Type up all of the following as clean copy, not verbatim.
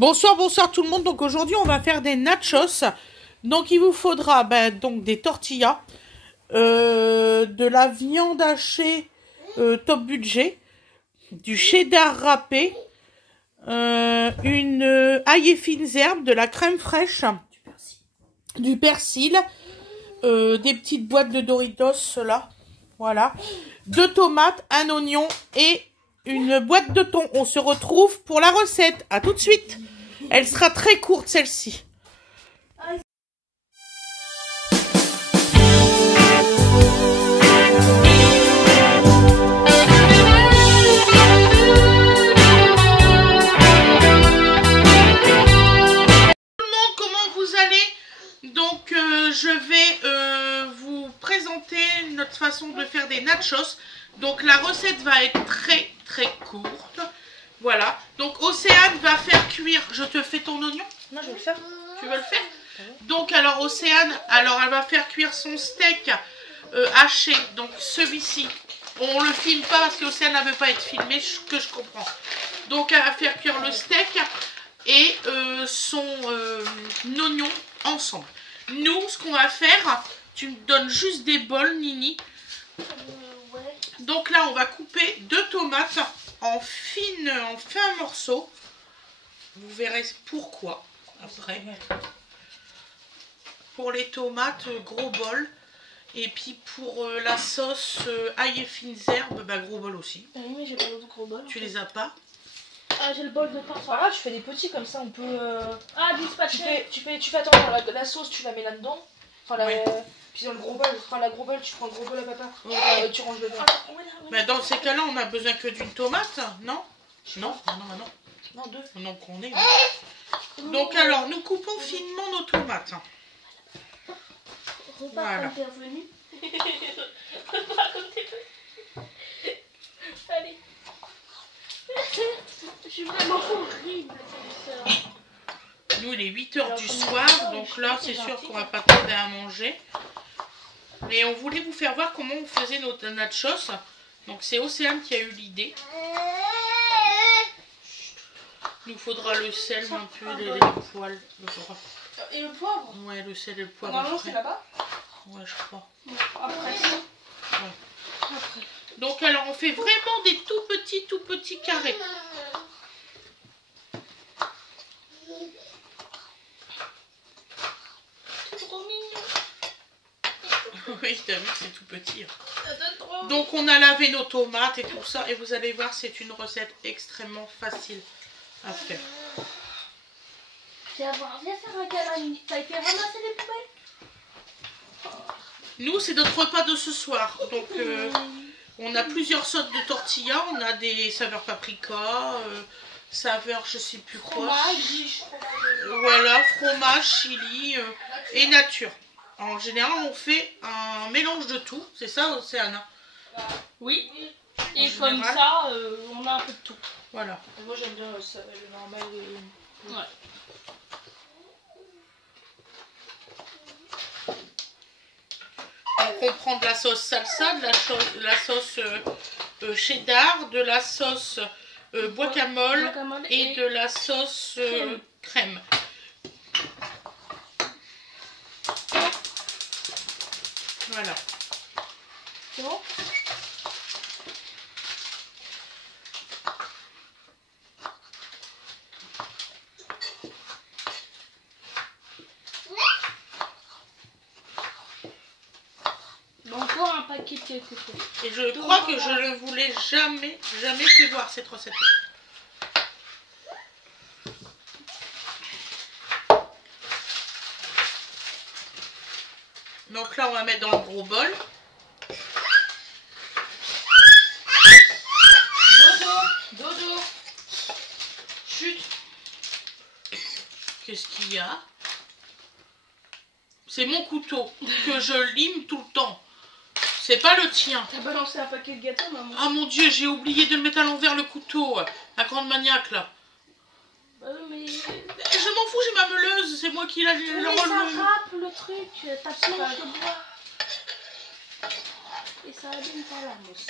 Bonsoir, bonsoir tout le monde. Donc aujourd'hui on va faire des nachos. Donc il vous faudra donc des tortillas, de la viande hachée top budget, du cheddar râpé, une ail et fines herbes, de la crème fraîche, du persil, des petites boîtes de Doritos là, voilà, 2 tomates, un oignon et une boîte de thon. On se retrouve pour la recette. À tout de suite. Elle sera très courte celle-ci. Donc je vais vous présenter notre façon de faire des nachos. Donc la recette va être très courte. Voilà. Donc Océane va faire cuire. Je te fais ton oignon? Non, je vais le faire. Tu veux le faire? Donc alors Océane, elle va faire cuire son steak haché. Donc celui-ci. On le filme pas parce qu'Océane ne veut pas être filmée, que je comprends. Donc elle va faire cuire le steak et son oignon ensemble. Nous, ce qu'on va faire, tu me donnes juste des bols, Nini. Ouais. Donc là, on va couper 2 tomates en fins morceaux. Vous verrez pourquoi après. Pour les tomates, gros bol. Et puis pour la sauce ail et fines herbes, gros bol aussi. Oui, mais j'ai pas d'autres gros bols. Tu les as pas? Ah, j'ai le bol de pain. Ah, je fais des petits comme ça, on peut. Ah, dispatcher. Tu fais attention, la sauce, tu la mets là-dedans. Enfin, Oui. Puis dans le gros bol, la gros bol, tu prends le gros bol à papa. Oui. Tu ranges dedans. Dans ces cas-là, on a besoin que d'une tomate, non? Non. Non, 2. Donc on est. Donc alors, nous coupons finement nos tomates. Repas Voilà. intervenu. Repas comme t'es fait. Allez. Je suis vraiment horrible, cette sœur. Nous, il est 8 h du soir, donc là, c'est sûr qu'on va pas tarder à manger. Mais on voulait vous faire voir comment on faisait nos nachos. Donc c'est Océane qui a eu l'idée. Il nous faudra le sel, un peu, les poils. Et le poivre? Ouais, le sel et le poivre. Normalement, c'est là-bas? Ouais, je crois. Après. Ouais. Après. Donc alors, on fait vraiment des tout petits carrés. Trop mignon. Oui, t'as vu, c'est tout petit. Donc on a lavé nos tomates et tout ça. Et vous allez voir, c'est une recette extrêmement facile à faire. Viens faire un câlin. T'as été ramasser les poubelles? Nous, c'est notre repas de ce soir. Donc on a plusieurs sortes de tortillas. On a des saveurs paprika, saveurs je sais plus quoi. Fromage. Voilà, fromage, chili et nature. En général, on fait un mélange de tout. C'est ça, Océane? Oui. Et comme ça, on a un peu de tout. Voilà. Moi, j'aime bien le normal. Ouais. Donc on prend de la sauce salsa, de la sauce cheddar, de la sauce guacamole et de la sauce crème. Voilà. C'est bon? Encore un paquet qui a été fait. Et je crois que je ne vous l'ai jamais fait voir cette recette-là. Donc là, on va mettre dans le gros bol. Dodo. Chut. Qu'est-ce qu'il y a? C'est mon couteau que je lime tout le temps. C'est pas le tien. T'as balancé un paquet de gâteaux, maman? Ah mon Dieu, j'ai oublié de le mettre à l'envers le couteau. La grande maniaque là. Mais... Je m'en fous, j'ai ma meuleuse. C'est moi qui la mais ça râpe le truc. Ta planche de bois. Et ça abîme pas la mousse.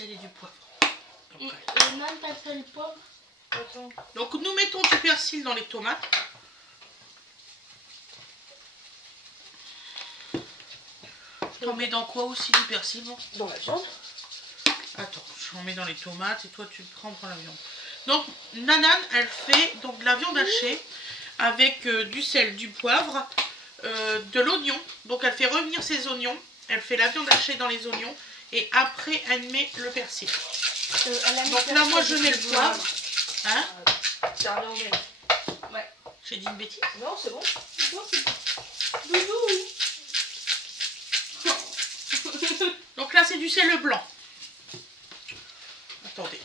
sel et du poivre. Et Nan, t'as fait le poivre. Attends. Donc nous mettons du persil dans les tomates. T'en mets dans quoi aussi du persil, bon? Dans la viande. Attends, j'en mets dans les tomates et toi tu prends pour la viande. Donc Nanan, elle fait donc de la viande hachée avec du sel, du poivre, de l'oignon. Donc elle fait revenir ses oignons, elle fait la viande hachée dans les oignons et après elle met le persil. Donc là moi je mets le poivre. Hein? Ça revient au même. Ouais. J'ai dit une bêtise? Non, c'est bon. Non, c'est bon. Doudou. Donc là c'est du sel blanc. Attendez.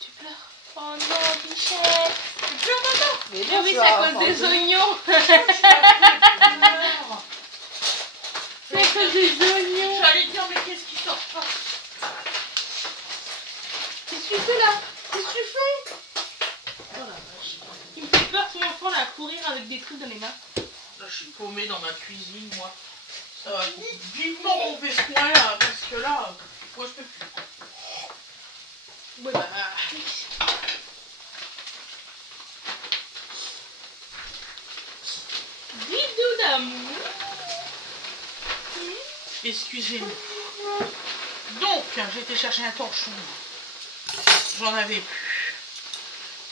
Tu pleures. Oh non, Bichette. Tu pleures maintenant? Mais Ah oui, c'est à cause des oignons. C'est à cause des oignons. J'allais dire mais qu'est-ce qui sort pas? Qu'est-ce que tu fais là? Qu'est-ce que tu fais? Oh la vache. Il me fait peur ton enfant là à courir avec des trucs dans les mains. Là je suis paumée dans ma cuisine moi. Ça va vivement romper ce coin là parce que là, moi je peux plus. Ouais, bah. Bidou d'amour. Excusez-moi. Donc, j'ai été chercher un torchon. J'en avais plus.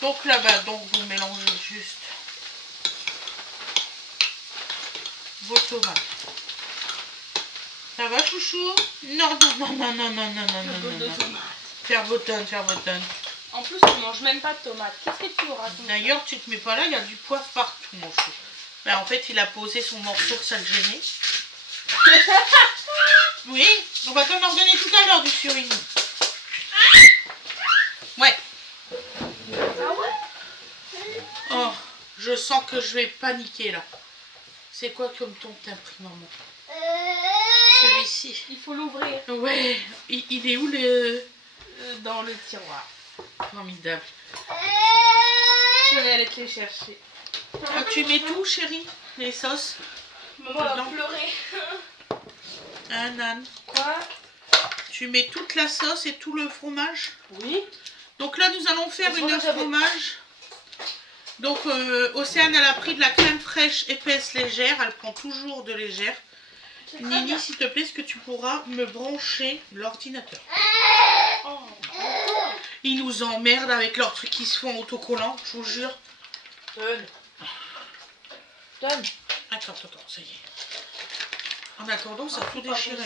Donc là-bas, donc vous mélangez juste vos tomates. Ça va, chouchou? Non, non, non, non, non, non, non, non, non, non, non. Faire botonne, faire botonne. En plus, on mange même pas de tomates. Qu'est-ce que tu auras? D'ailleurs, tu te mets pas là, il y a du poivre partout, mon chou. Ben, en fait, il a posé son morceau que ça le gênait. Oui, on va t'en ordonner tout à l'heure du surimi. Ouais. Ah ouais? Oh, je sens que je vais paniquer là. C'est quoi comme ton que t'as pris, maman? Celui-ci. Il faut l'ouvrir. Ouais, il est où le... Dans le tiroir. Formidable. Je vais aller te les chercher. Ah, tu mets tout, chérie? Les sauces? Maman va Dedans. pleurer. Hein, Nan? Quoi? Tu mets toute la sauce et tout le fromage? Oui. Donc là, nous allons faire C'est une vrai que j'avais- fromage. Donc, Océane, elle a pris de la crème fraîche épaisse légère. Elle prend toujours de légère. Nini, s'il te plaît, est-ce que tu pourras me brancher l'ordinateur? Oh. Ils nous emmerdent avec leurs trucs qui se font autocollants, je vous jure. Donne. Donne. Attends, ça y est. En attendant, ça a tout déchiré.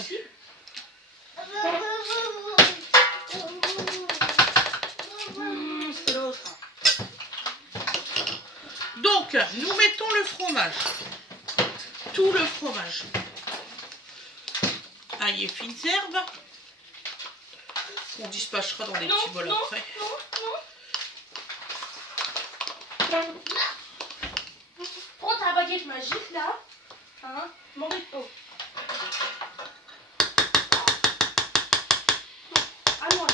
C'est l'autre. Donc, nous mettons le fromage. Tout le fromage. Ail et fines herbes. On dispatchera dans des petits bols après. Prends ta baguette magique là. Hein? Mangez de eau. Ah non,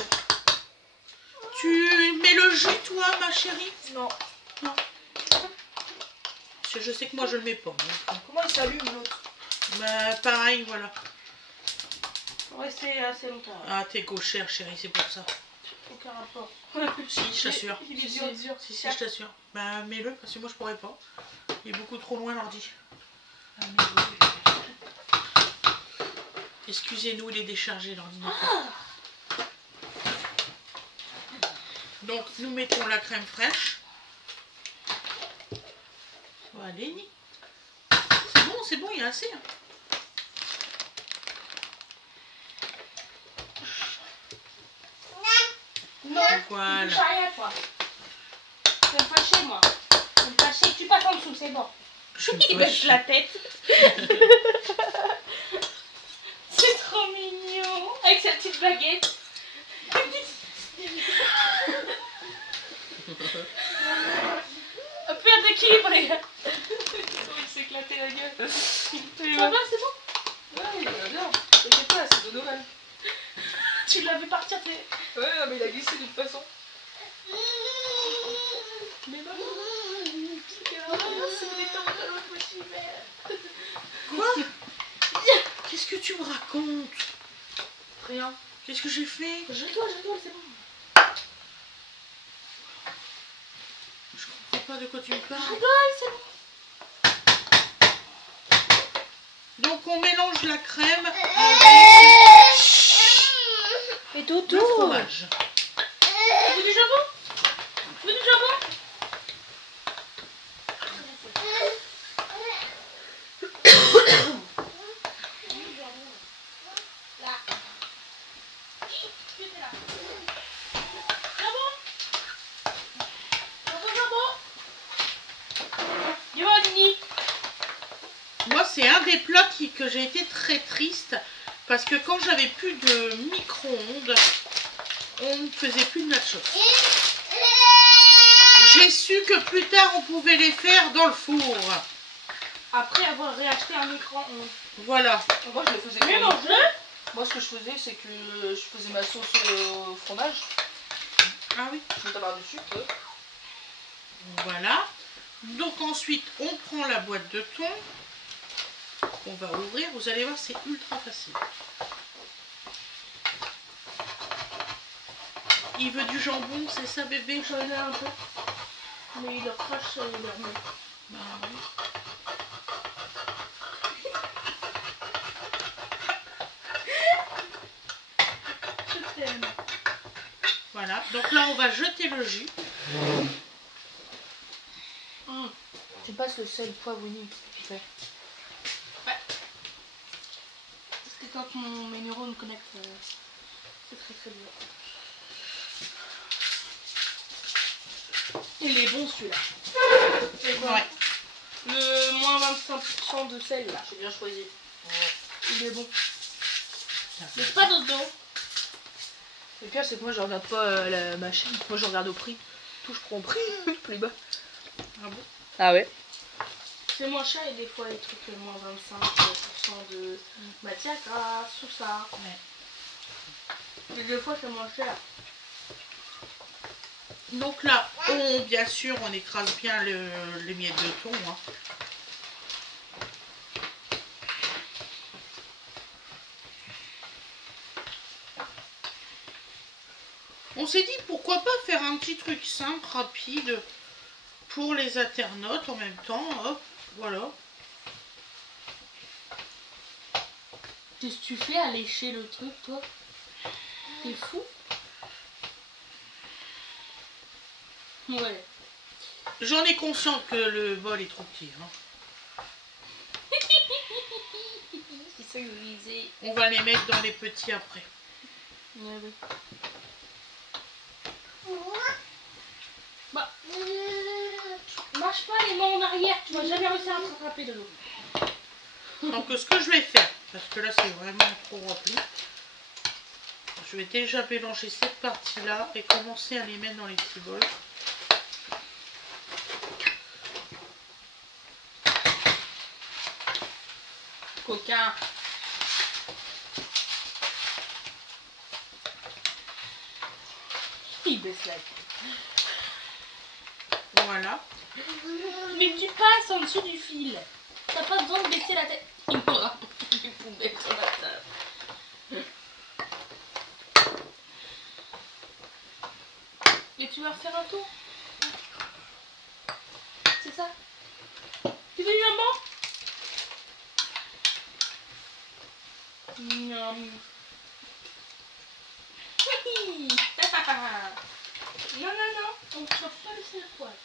Tu mets le jus, toi, ma chérie? Non. Parce que je sais que moi, je le mets pas. Donc, Comment il s'allume l'autre? bah, pareil, voilà. on va rester assez longtemps. Ah, t'es gauchère, chérie, c'est pour ça. Aucun rapport. Si, je t'assure. Il est dur, dur. Si, je t'assure. Bah, mets-le, parce que moi, je pourrais pas. Il est beaucoup trop loin, l'ordi. Excusez-nous, il est déchargé, l'ordinateur. Donc, nous mettons la crème fraîche. Voilà, Lénie. C'est bon, il y a assez. Hein. Non, Voilà. tu touches à rien, toi. Tu vas me fâcher, moi. Tu vas me fâcher. Tu passes en dessous, c'est bon. Il baisse la tête. C'est trop mignon. Avec sa petite baguette. Perte d'équilibre, les gars. Il s'est éclaté la gueule. Ça va, c'est bon? Ouais, il va bien. T'inquiète pas, c'est Donovan. Tu l'as vu partir, t'es... Ouais, non, mais il a glissé d'une façon. Mais maman, c'est détendre l'autre, je suis mère. Quoi? Qu'est-ce que tu me racontes? Rien. Qu'est-ce que j'ai fait? Je rigole, c'est bon. Je comprends pas de quoi tu me Je parles. rigole, c'est bon. Donc on mélange la crème avec Et le Dodo. fromage. Tu veux du jambon? Tu veux du jambon? Moi, c'est un des plats que j'ai été très triste parce que quand j'avais plus de micro-ondes, on ne faisait plus de nachos. J'ai su que plus tard, on pouvait les faire dans le four. Après avoir réacheté un écran, Voilà. Moi, je le faisais Mais comme... manger. Moi, ce que je faisais, c'est que je faisais ma sauce au fromage. Ah oui. Je mettais par-dessus. Voilà. Donc ensuite, on prend la boîte de thon. On va ouvrir. Vous allez voir, c'est ultra facile. Il veut du jambon, c'est ça, bébé? J'en ai un peu. Mais il leur crache, il leur met. Bah oui. Je t'aime. Voilà. Donc là, on va jeter le jus. Tu passes le sel, poivre, oignon. Parce que quand mes neurones connectent, c'est très très dur. Il est bon celui-là. Ouais. Le moins 25% de sel là. J'ai bien choisi. Il est bon. Mais pas Dodo. Le pire, c'est que moi, je regarde pas ma chaîne. Moi, je regarde au prix. Tout, je prends au prix plus bas. Ah bon? Ah ouais? C'est moins cher et des fois les trucs moins 25% de matière grasse, tout ça. Ouais. Mais des fois c'est moins cher. Donc là, bien sûr, on écrase bien les miettes de thon. Hein. On s'est dit, pourquoi pas faire un petit truc simple, rapide, pour les internautes en même temps. Hop, voilà. Qu'est-ce que tu fais à lécher le truc, toi? T'es fou? Ouais. J'en ai conscience que le bol est trop petit. Hein. C'est ça que je disais. On va les mettre dans les petits après. Ouais, oui. Bah, marche pas les mains en arrière, tu vas jamais réussir à te rattraper de l'eau. Donc ce que je vais faire, parce que là c'est vraiment trop rempli, je vais déjà mélanger cette partie-là et commencer à les mettre dans les petits bols. Coquin. Il baisse la tête. Voilà. Mais tu passes en dessous du fil. T'as pas besoin de baisser la tête. Il me rapporte des poubelles sur la table. Et tu vas refaire un tour. C'est ça. Tu veux du jambon? Miam. Oui. Non, non, non. On ne va pas laisser le poil.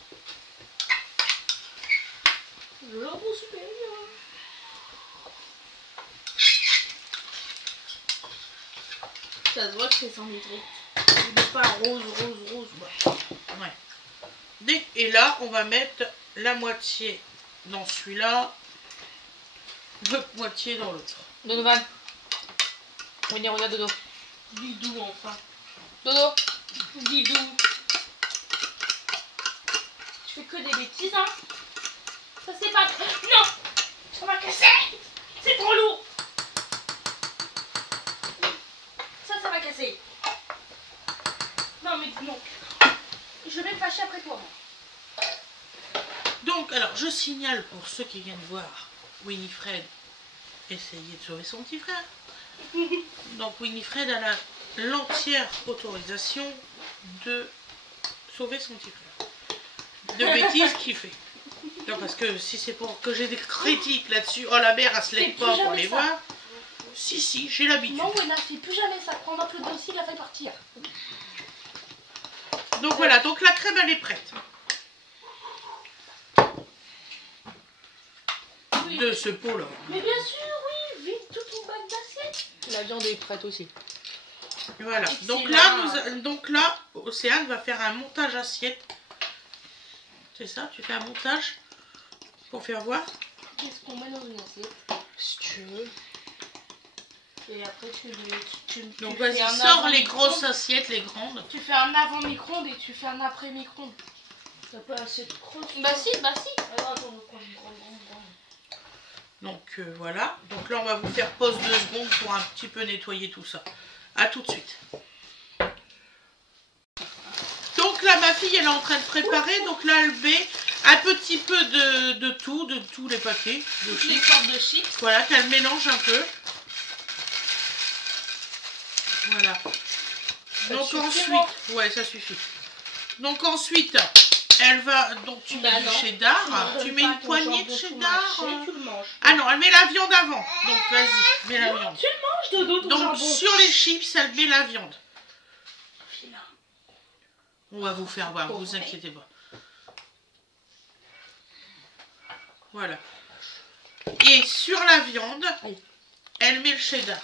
Le jambon supérieur. Ça se voit que c'est sans nitrite. Il n'est pas rose. Ouais. Et là, on va mettre la moitié dans celui-là, l'autre moitié dans l'autre. Donovan. Oui, regarde Dodo. Didou enfin. Dodo. Didou. Tu fais que des bêtises, hein. Ça c'est pas... Non. Ça m'a cassé. C'est trop lourd. Ça m'a cassé. Non mais non. Je vais me fâcher après toi. Donc, alors, je signale pour ceux qui viennent voir Winifred essayer de sauver son petit frère. Donc Winifred a l'entière autorisation de sauver son petit frère. De bêtises qu'il fait. Non, parce que si c'est pour que j'ai des critiques là-dessus, oh la mère elle se lève pas pour les voir. Si, j'ai l'habitude. Non, Wena, fais plus jamais ça. Pendant que le dossier l'a fait partir. Donc voilà, donc la crème elle est prête. Oui. De ce pot-là. Mais bien sûr, oui. Vide tout ton bac d'assiette. La viande est prête aussi. Voilà. Excellent. Donc là, Océane va faire un montage assiette. C'est ça, tu fais un montage pour faire voir. Qu'est-ce qu'on met dans une assiette? Si tu veux. Et après, tu Donc fais vas-y, un sors avant les micro-ondes. grosses assiettes, les grandes. Tu fais un avant micro-ondes et tu fais un après micro-ondes. T'as pas assez de crotte? Bah si. Alors attends, on va prendre une grande. Donc voilà. Donc là, on va vous faire pause 2 secondes pour un petit peu nettoyer tout ça. A tout de suite. Donc là, ma fille, elle est en train de préparer. Donc là, elle met un petit peu de tous les paquets de Toutes les chips. sortes de chips. Voilà, qu'elle mélange un peu. Voilà. Donc suffira. ensuite, ouais, ça suffit. Donc ensuite, elle va, donc tu mets Bah du non. cheddar, tu mets une poignée de cheddar. Tu le manges. Ah non, elle met la viande avant. Donc vas-y, mets la viande. Tu le manges, Dodo, ton Donc jambon. sur les chips, elle met la viande. Vilain. On va vous faire voir, vous inquiétez pas. Voilà. Et sur la viande, elle met le cheddar.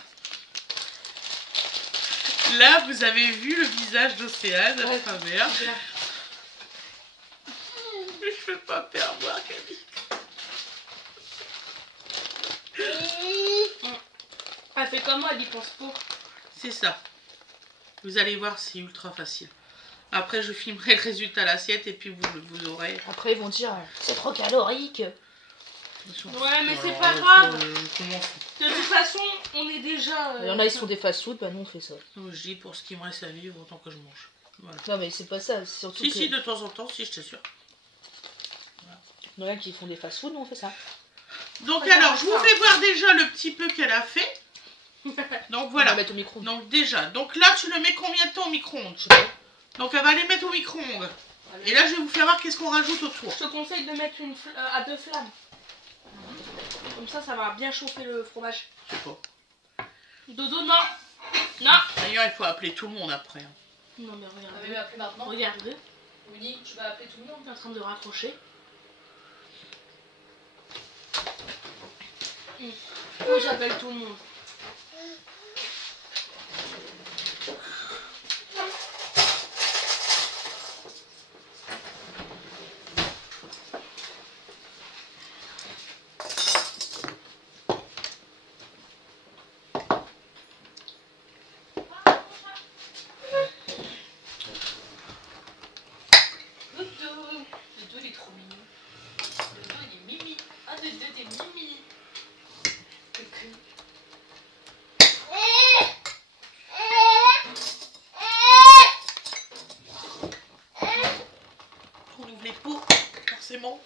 Là, vous avez vu le visage d'Océane à travers. Mais je peux pas faire voir, Camille. Elle fait comment, elle y pense pas. C'est ça. Vous allez voir, c'est ultra facile. Après, je filmerai le résultat à l'assiette et puis vous aurez... Après, ils vont dire c'est trop calorique. Ouais, mais c'est pas grave. Comment De toute façon, on est déjà... Il y en a, ils sont des fast-food, bah nous on fait ça. je dis pour ce qui me reste à vivre, autant que je mange. Voilà. Non, mais c'est pas ça, c'est surtout Si, que... si, de temps en temps, si, je t'assure. Il y en a qui font des fast-food, nous on fait ça. Donc Regarde alors, je vous ça. fais voir déjà le petit peu qu'elle a fait. Donc On voilà. va mettre au micro. Donc déjà, donc là, tu le mets combien de temps au micro-ondes? Donc elle va les mettre au micro-ondes. Et là, je vais vous faire voir qu'est-ce qu'on rajoute autour. Je te conseille de mettre à 2 flammes. Comme ça, ça va bien chauffer le fromage. Je sais pas. Dodo, non. Non. D'ailleurs, il faut appeler tout le monde après. Hein. Non, mais regarde. On va m'appeler maintenant. Regarde. Winnie, tu vas appeler tout le monde. On est en train de raccrocher. Oh, j'appelle tout le monde. Dodo, il est trop mignon. Dodo, il est mimi. Ah, Dodo, t'es mimi. On ouvre les pots, forcément.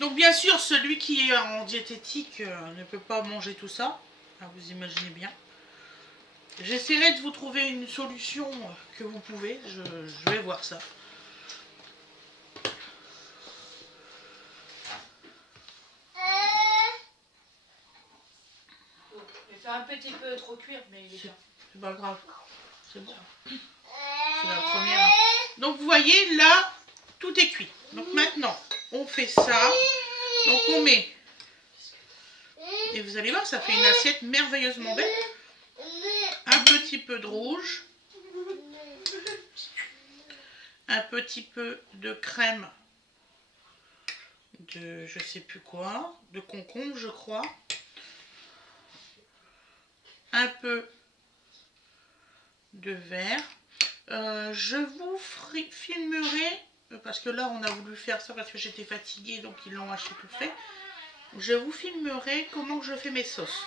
Donc bien sûr, celui qui est en diététique ne peut pas manger tout ça. Ah, vous imaginez bien. J'essaierai de vous trouver une solution que vous pouvez. Je vais voir ça. Il fait un petit peu trop cuire, mais il est bien. C'est pas grave. C'est bon. C'est la première. Donc vous voyez, là, tout est cuit. Donc maintenant, on fait ça. Donc on met. Et vous allez voir, ça fait une assiette merveilleusement belle. Un petit peu de rouge. Un petit peu de crème de je sais plus quoi. De concombre, je crois. un peu de vert. Je vous filmerai, parce que là on a voulu faire ça parce que j'étais fatiguée, donc ils l'ont acheté tout fait. Je vous filmerai comment je fais mes sauces.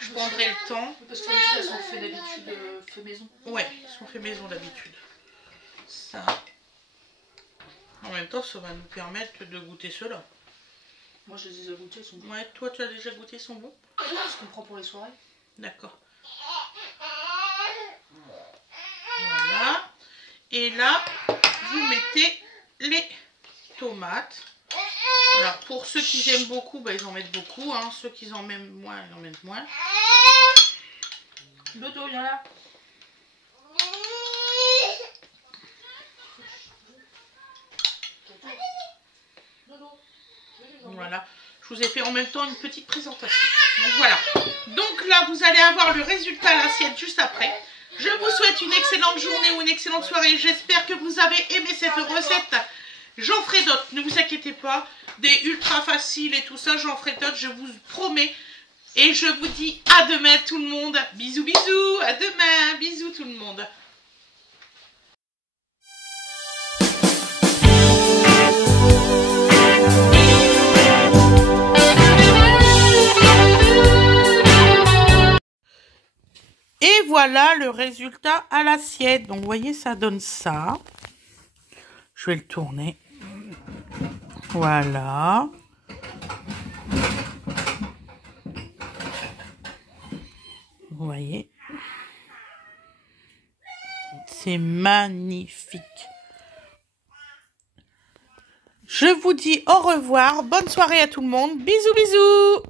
Je prendrai le temps. Parce que elles sont faites d'habitude fait maison. Ouais, elles sont faites maison d'habitude. Ça. En même temps, ça va nous permettre de goûter cela. Moi je les ai déjà goûtés, ils sont bons. Ouais, toi tu as déjà goûté, sont bons? Ce qu'on prend pour les soirées. D'accord. Voilà. Et là, vous mettez les tomates. Alors, pour ceux qui aiment beaucoup, bah, ils en mettent beaucoup. Hein. Ceux qui en aiment moins, ils en mettent moins. Loto, viens là. Voilà. Je vous ai fait en même temps une petite présentation. Donc voilà. Donc là, vous allez avoir le résultat à l'assiette juste après. Je vous souhaite une excellente journée ou une excellente soirée. J'espère que vous avez aimé cette recette. J'en ferai d'autres, ne vous inquiétez pas. Des ultra faciles et tout ça, j'en ferai d'autres, je vous promets. Et je vous dis à demain tout le monde. Bisous, bisous. À demain. Bisous tout le monde. Et voilà le résultat à l'assiette. Donc, vous voyez, ça donne ça. Je vais le tourner. Voilà. Vous voyez. C'est magnifique. Je vous dis au revoir. Bonne soirée à tout le monde. Bisous, bisous.